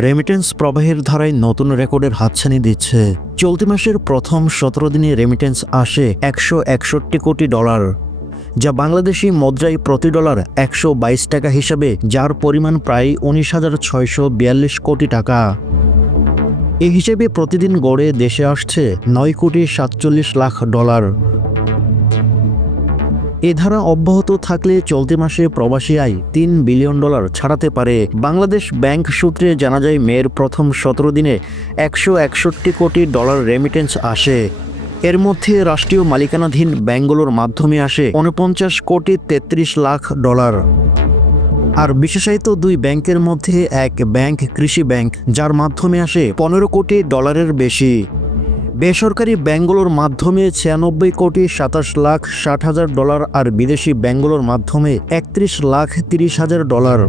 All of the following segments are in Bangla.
রেমিটেন্স প্রবাহের ধারায় নতুন রেকর্ডের হাতছানি দিচ্ছে। চলতি মাসের প্রথম 17 দিনে রেমিটেন্স আসে $161 কোটি, যা বাংলাদেশি মুদ্রায় প্রতি ডলার 122 টাকা হিসাবে, যার পরিমাণ প্রায় 19,642 কোটি টাকা। এই হিসেবে প্রতিদিন গড়ে দেশে আসছে $9,47,00,000। এ ধারা অব্যাহত থাকলে চলতি মাসে প্রবাসী আয় $3 বিলিয়ন ছাড়াতে পারে। বাংলাদেশ ব্যাংক সূত্রে জানা যায়, মের প্রথম 17 দিনে $161 কোটি রেমিটেন্স আসে। এর মধ্যে রাষ্ট্রীয় মালিকানাধীন ব্যাংকগুলোর মাধ্যমে আসে $49,33,00,000। আর বিশেষায়িত দুই ব্যাংকের মধ্যে এক ব্যাংক কৃষি ব্যাংক, যার মাধ্যমে আসে $15 কোটি বেশি। বেসরকারি ব্যাংকগুলোর মাধ্যমে $96,27,60,000 আর বিদেশি ব্যাংকগুলোর মাধ্যমে $31,30,000।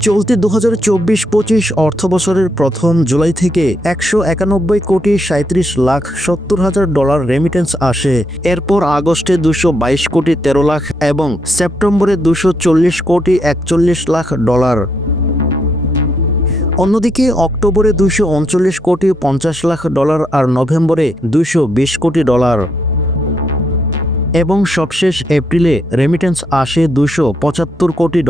চলতি 2024-25 অর্থবছরের প্রথম জুলাই থেকে $191,37,70,000 রেমিটেন্স আসে। এরপর আগস্টে $222,13,00,000 এবং সেপ্টেম্বরে $240,41,00,000। অন্যদিকে অক্টোবরে $239,50,00,000 আর নভেম্বরে $220 কোটি। এবং সবশেষ এপ্রিলে রেমিটেন্স আসে $275 কোটি।